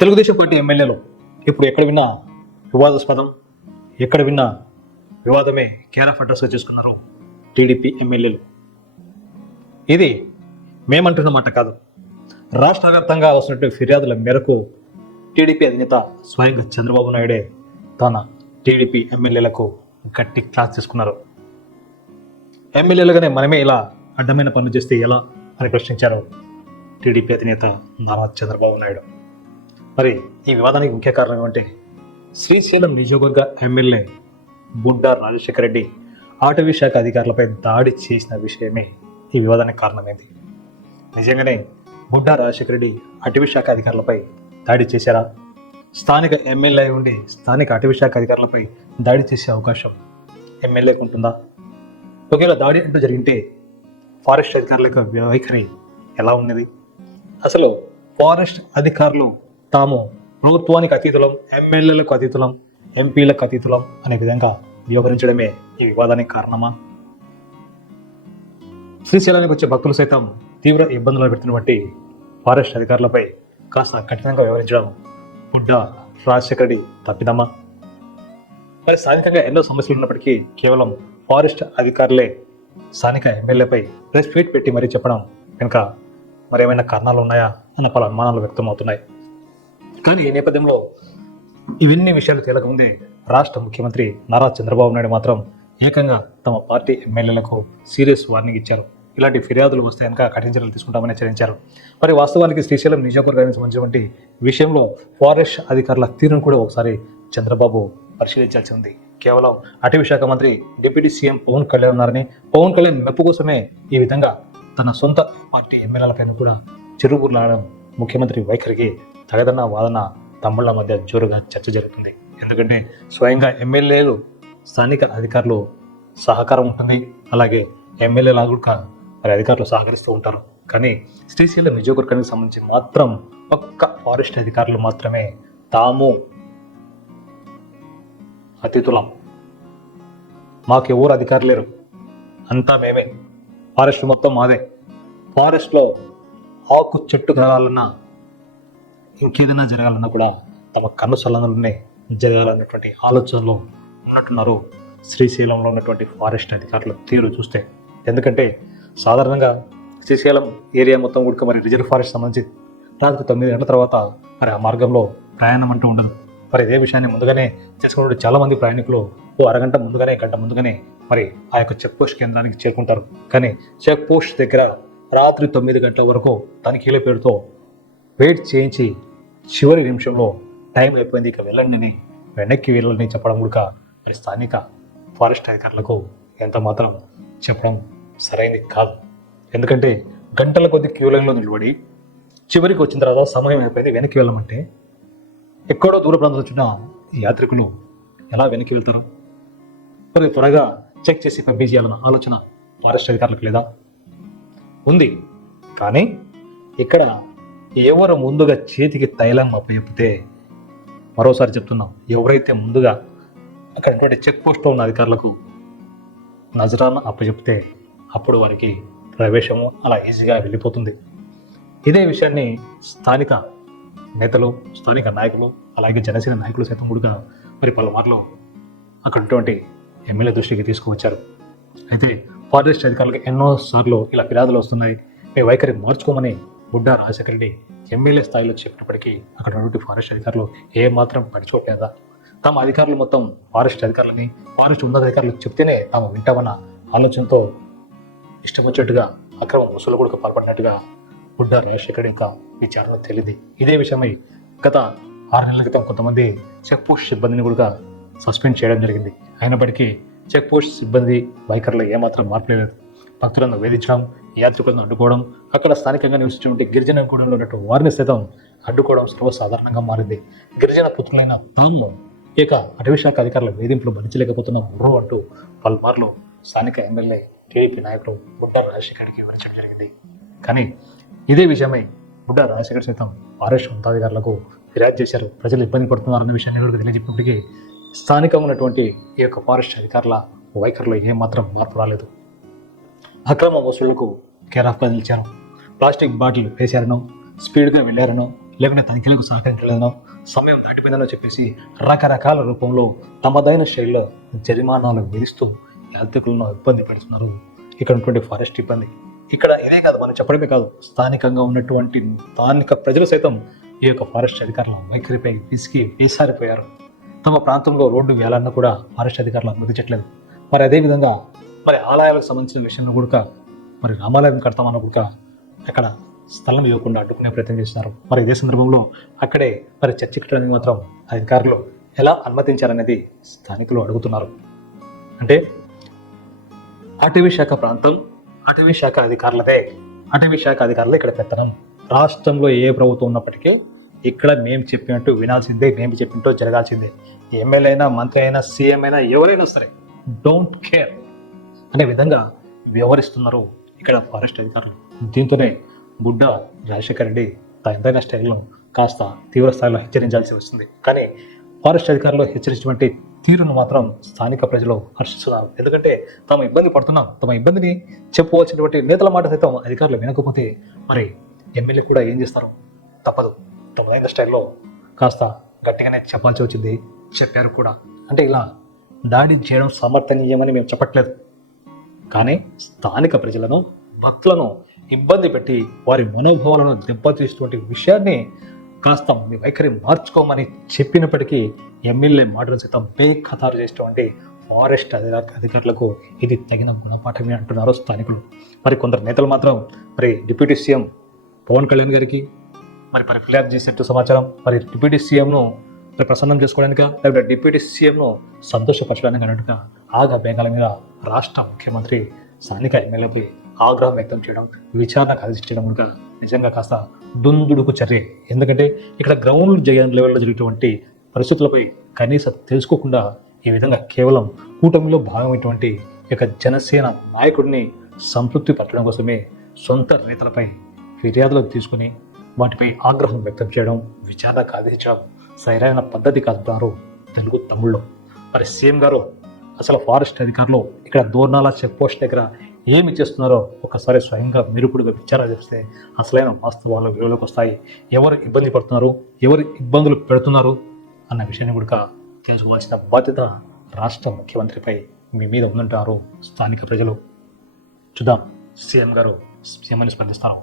Telugu Desam party ఎమ్మెల్యేలు ఇప్పుడు ఎక్కడ విన్నా వివాదాస్పదం, ఎక్కడ విన్నా వివాదమే కేర్ ఆఫ్ అడ్రస్గా చేసుకున్నారు టీడీపీ ఎమ్మెల్యేలు. ఇది మేమంటున్న మాట కాదు. రాష్ట్ర వ్యాప్తంగా వస్తున్నటువంటి ఫిర్యాదుల మేరకు టీడీపీ అధినేత స్వయంగా చంద్రబాబు నాయుడే తన టీడీపీ ఎమ్మెల్యేలకు గట్టి క్లాస్ తీసుకున్నారు. ఎమ్మెల్యేలుగానే మనమే ఇలా అడ్డమైన పనులు చేస్తే ఎలా అని ప్రశ్నించారు టీడీపీ అధినేత నారా చంద్రబాబు నాయుడు. మరి ఈ వివాదానికి ముఖ్య కారణం ఏమంటే శ్రీశైలం నియోజకవర్గ ఎమ్మెల్యే బుడ్డా రాజశేఖర రెడ్డి అటవీ శాఖ అధికారులపై దాడి చేసిన విషయమే ఈ వివాదానికి కారణమైంది. నిజంగానే బుడ్డా రాజశేఖర రెడ్డి అటవీ శాఖ అధికారులపై దాడి చేశారా? స్థానిక ఎమ్మెల్యే ఉండి స్థానిక అటవీ శాఖ అధికారులపై దాడి చేసే అవకాశం ఎమ్మెల్యేకు ఉంటుందా? ఒకవేళ దాడి అంటూ జరిగితే ఫారెస్ట్ అధికారుల యొక్క వైఖరి ఎలా ఉన్నది? అసలు ఫారెస్ట్ అధికారులు తాము ప్రభుత్వానికి అతీతులం, ఎమ్మెల్యేలకు అతీతులం, ఎంపీలకు అతీతులం అనే విధంగా వ్యవహరించడమే ఈ వివాదానికి కారణమా? శ్రీశైలానికి వచ్చే భక్తులు సైతం తీవ్ర ఇబ్బందులు పెడుతున్నటువంటి ఫారెస్ట్ అధికారులపై కాస్త కఠినంగా వ్యవహరించడం బుడ్డా రాజశేఖర రెడ్డి తప్పిదమ్మా? మరి స్థానికంగా ఎన్నో సమస్యలు ఉన్నప్పటికీ కేవలం ఫారెస్ట్ అధికారులే స్థానిక ఎమ్మెల్యేపై ప్రెస్ మీట్ పెట్టి మరీ చెప్పడం కనుక మరేమైనా కారణాలు ఉన్నాయా అన్న పలు అనుమానాలు వ్యక్తమవుతున్నాయి. కానీ ఈ నేపథ్యంలో ఇవన్నీ విషయాలు తేలకముందే రాష్ట్ర ముఖ్యమంత్రి నారా చంద్రబాబు నాయుడు మాత్రం ఏకంగా తమ పార్టీ ఎమ్మెల్యేలకు సీరియస్ వార్నింగ్ ఇచ్చారు. ఇలాంటి ఫిర్యాదులు వస్తే కనుక కఠిన చర్యలు తీసుకుంటామని హెచ్చరించారు. మరి వాస్తవానికి శ్రీశైలం నియోజకవర్గానికి సంబంధించినటువంటి విషయంలో ఫారెస్ట్ అధికారుల తీరును కూడా ఒకసారి చంద్రబాబు పరిశీలించాల్సి ఉంది. కేవలం అటవీ శాఖ మంత్రి డిప్యూటీ సీఎం పవన్ కళ్యాణ్ ఉన్నారని, పవన్ కళ్యాణ్ మెప్పు కోసమే ఈ విధంగా తన సొంత పార్టీ ఎమ్మెల్యేలపైన కూడా చెరువులాడడం ముఖ్యమంత్రి వైఖరికి తగదన్న వాదన తమ్ముళ్ల మధ్య జోరుగా చర్చ జరుగుతుంది. ఎందుకంటే స్వయంగా ఎమ్మెల్యేలు స్థానిక అధికారులు సహకారం ఉంటుంది, అలాగే ఎమ్మెల్యేల కూడా మరి అధికారులు సహకరిస్తూ ఉంటారు. కానీ శ్రీశైలం నియోజకవర్గానికి సంబంధించి మాత్రం ఒక్క ఫారెస్ట్ అధికారులు మాత్రమే తాము అతిథులం, మాకు ఎవరు అధికారులు లేరు, అంతా మేమే, ఫారెస్ట్ మొత్తం మాదే, ఫారెస్ట్లో ఆకు చెట్టు కదలాలన్నా ఇంకేదైనా జరగాలన్నా కూడా తమ కన్ను సల్లంలోనే జరగాలన్నటువంటి ఆలోచనలో ఉన్నట్టున్నారు శ్రీశైలంలో ఉన్నటువంటి ఫారెస్ట్ అధికారుల తీరు చూస్తే. ఎందుకంటే సాధారణంగా శ్రీశైలం ఏరియా మొత్తం కూడా మరి రిజర్వ్ ఫారెస్ట్ సంబంధించి రాత్రి 9 గంటల తర్వాత మరి ఆ మార్గంలో ప్రయాణం అంటూ ఉండదు. మరి ఇదే విషయాన్ని ముందుగానే చేసుకున్నట్టు చాలా మంది ప్రయాణికులు అరగంట ముందుగానే, గంట ముందుగానే మరి ఆ యొక్క చెక్ పోస్ట్ కేంద్రానికి చేరుకుంటారు. కానీ చెక్ పోస్ట్ దగ్గర రాత్రి 9 గంటల వరకు తనిఖీల పేరుతో వెయిట్ చేయించి చివరి నిమిషంలో టైం అయిపోయింది ఇక వెళ్ళండి, వెనక్కి వెళ్ళని చెప్పడం కూడా మరి స్థానిక ఫారెస్ట్ అధికారులకు ఎంత మాత్రం చెప్పడం సరైనది కాదు. ఎందుకంటే గంటల కొద్ది క్యూ లైన్లో నిలబడి చివరికి వచ్చిన తర్వాత సమయం అయిపోయింది వెనక్కి వెళ్ళమంటే ఎక్కడో దూర ప్రాంతంలో వచ్చిన యాత్రికులు ఎలా వెనక్కి వెళ్తారు? మరి త్వరగా చెక్ చేసి పంపించేయాలన్న ఆలోచన ఫారెస్ట్ అధికారులకు లేదా? ఉంది. కానీ ఇక్కడ ఎవరు ముందుగా చేతికి తైలం అప్పచెప్తే, మరోసారి చెప్తున్నాం, ఎవరైతే ముందుగా అక్కడ చెక్ పోస్ట్లో ఉన్న అధికారులకు నజరాన అప్పచెప్తే అప్పుడు వారికి ప్రవేశము అలా ఈజీగా వెళ్ళిపోతుంది. ఇదే విషయాన్ని స్థానిక నేతలు, స్థానిక నాయకులు, అలాగే జనసేన నాయకులు సైతం కూడా మరి పలుమార్లు అక్కడ ఉన్నటువంటి ఎమ్మెల్యే దృష్టికి తీసుకువచ్చారు. అయితే ఫారెస్ట్ అధికారులకు ఎన్నోసార్లు ఇలా ఫిర్యాదులు వస్తున్నాయి, మీ వైఖరి మార్చుకోమని బుడ్డా రాజశేఖర రెడ్డి ఎమ్మెల్యే స్థాయిలో చెప్పినప్పటికీ అక్కడ ఉన్నటువంటి ఫారెస్ట్ అధికారులు ఏమాత్రం పడిచోట్లేదా? తమ అధికారులు మొత్తం ఫారెస్ట్ అధికారులని, ఫారెస్ట్ ఉన్నతాధికారులకు చెప్తేనే తాము వింటామన్న ఆలోచనతో ఇష్టం వచ్చినట్టుగా అక్రమ ముసులు కూడా పాల్పడినట్టుగా బుడ్డా రాజశేఖర రెడ్డి యొక్క విచారణ తెలియదు. ఇదే విషయమై గత 6 నెలల క్రితం కొంతమంది చెక్ పోస్ట్ సిబ్బందిని కూడా సస్పెండ్ చేయడం జరిగింది. అయినప్పటికీ చెక్ పోస్ట్ సిబ్బంది వైఖరిలో ఏమాత్రం మార్పు లేదు. భక్తులను వేధించడం, యాత్రికులను అడ్డుకోవడం, అక్కడ స్థానికంగా నివసించినటువంటి గిరిజన గూడెంలో ఉన్నటువంటి వారిని సైతం అడ్డుకోవడం సర్వసాధారణంగా మారింది. గిరిజన పుత్రులైన తాము ఇక అటవీ శాఖ అధికారుల వేధింపులు భరించలేకపోతున్నాం అంటూ పలుమార్లు స్థానిక ఎమ్మెల్యే టీడీపీ నాయకులు బుడ్డా రాజశేఖర్కి వివరించడం జరిగింది. కానీ ఇదే విషయమై బుడ్డా రాజశేఖర్ సైతం ఫారెస్ట్ ఉన్నతాధికారులకు ఫిర్యాదు చేశారు. ప్రజలు ఇబ్బంది పడుతున్నారన్న విషయాన్ని కూడా తెలియజెప్పినప్పటికీ స్థానికంగా ఉన్నటువంటి ఈ యొక్క ఫారెస్ట్ అధికారుల వైఖరిలో ఏమాత్రం మార్పు రాలేదు. అక్రమ వసూళ్లకు కేర్ ఆఫ్గా నిలిచారు. ప్లాస్టిక్ బాటిల్ వేశారనో, స్పీడ్గా వెళ్ళారనో, లేకుంటే తనిఖీలకు సహకరించలేదనో సమయం దాటిపోయిందనో చెప్పేసి రకరకాల రూపంలో తమదైన శైలిలో జరిమానాలు విధిస్తూ యాత్రికులను ఇబ్బంది పెడుతున్నారు ఇక్కడ ఉన్నటువంటి ఫారెస్ట్ ఇబ్బంది. ఇక్కడ ఇదే కాదు, మనం చెప్పడమే కాదు, స్థానికంగా ఉన్నటువంటి స్థానిక ప్రజలు సైతం ఈ యొక్క ఫారెస్ట్ అధికారుల వైఖరిపై విసిగి వేసారిపోయారు. తమ ప్రాంతంలో రోడ్డు వేలాలను కూడా ఫారెస్ట్ అధికారులు అనుమతించట్లేదు. మరి అదేవిధంగా మరి ఆలయాలకు సంబంధించిన విషయంలో కూడా మరి రామాలయం కడతామన్న కూడా అక్కడ స్థలం ఇవ్వకుండా అడ్డుకునే ప్రయత్నం చేస్తున్నారు. మరి ఇదే సందర్భంలో అక్కడే మరి చర్చి కట్టడానికి మాత్రం అధికారులు ఎలా అనుమతించారనేది స్థానికులు అడుగుతున్నారు. అంటే అటవీ శాఖ ప్రాంతం, అటవీ శాఖ అధికారులదే, అటవీ శాఖ అధికారులు ఇక్కడ పెత్తనం. రాష్ట్రంలో ఏ ప్రభుత్వం ఉన్నప్పటికీ ఇక్కడ మేము చెప్పినట్టు వినాల్సిందే, మేము చెప్పినట్టు జరగాల్సిందే. ఎమ్మెల్యే అయినా, మంత్రి అయినా, సీఎం అయినా, ఎవరైనా సరే డోంట్ కేర్ అనే విధంగా వ్యవహరిస్తున్నారు ఇక్కడ ఫారెస్ట్ అధికారులు. దీంతోనే బుడ్డ రాజశేఖర్ రెడ్డి తనదైన స్టైల్ను కాస్త తీవ్ర స్థాయిలో హెచ్చరించాల్సి వస్తుంది. కానీ ఫారెస్ట్ అధికారులు హెచ్చరించినటువంటి తీరును మాత్రం స్థానిక ప్రజలు హర్షిస్తున్నారు. ఎందుకంటే తాము ఇబ్బంది పడుతున్నాం, తమ ఇబ్బందిని చెప్పుకోవాల్సినటువంటి నేతల మాట సైతం అధికారులు వినకపోతే మరి ఎమ్మెల్యే కూడా ఏం చేస్తారు, తప్పదు. తమదైన స్టైల్లో కాస్త గట్టిగానే చెప్పాల్సి వచ్చింది, చెప్పారు కూడా. అంటే ఇలా దాడి చేయడం సమర్థనీయమని మేము చెప్పట్లేదు, కానీ స్థానిక ప్రజలను, భక్తులను ఇబ్బంది పెట్టి వారి మనోభావాలను దెబ్బతీస్తున్నటువంటి విషయాన్ని కాస్త మీ వైఖరి మార్చుకోమని చెప్పినప్పటికీ ఎమ్మెల్యే మాటలు సైతం బేఖతారు చేసేటువంటి ఫారెస్ట్ అధికారులకు ఇది తగిన గుణపాఠమే అంటున్నారు స్థానికులు. మరి కొందరు నేతలు మాత్రం మరి డిప్యూటీ సీఎం పవన్ కళ్యాణ్ గారికి మరి ఫిర్యాదు చేసేట్టు సమాచారం. మరి డిప్యూటీ సీఎంను ప్రసన్నం చేసుకోవడానికి, లేకపోతే డిప్యూటీ సీఎంను సంతోషపరచడానికి అన్నట్టుగా ఆగా బేగాల మీద రాష్ట్ర ముఖ్యమంత్రి స్థానిక ఎమ్మెల్యేపై ఆగ్రహం వ్యక్తం చేయడం, విచారణకు ఆదేశించడం కనుక నిజంగా కాస్త దుందుడుకు చర్య. ఎందుకంటే ఇక్కడ గ్రౌండ్ లెవెల్లో జరిగేటువంటి పరిస్థితులపై కనీసం తెలుసుకోకుండా ఈ విధంగా కేవలం కూటమిలో భాగమైనటువంటి ఇక జనసేన నాయకుడిని సంతృప్తి పరచడం కోసమే సొంత నేతలపై ఫిర్యాదులు తీసుకుని వాటిపై ఆగ్రహం వ్యక్తం చేయడం, విచారణకు ఆదేశించడం సరైన పద్ధతి కాదు తెలుగు తమ్ముళ్ళు. మరి సీఎం గారు అసలు ఫారెస్ట్ అధికారులు ఇక్కడ దోర్నాల చెక్ పోస్ట్ దగ్గర ఏమి చేస్తున్నారో ఒకసారి స్వయంగా మీరు కూడా విచారణ చేస్తే అసలైన వాస్తవాలు విలువలోకి వస్తాయి. ఎవరు ఇబ్బంది పడుతున్నారు, ఎవరు ఇబ్బందులు పెడుతున్నారు అన్న విషయాన్ని కూడా తెలుసుకోవాల్సిన బాధ్యత రాష్ట్ర ముఖ్యమంత్రిపై మీ మీద ఉందంటారు స్థానిక ప్రజలు. చూద్దాం సీఎం గారు స్పందిస్తారు.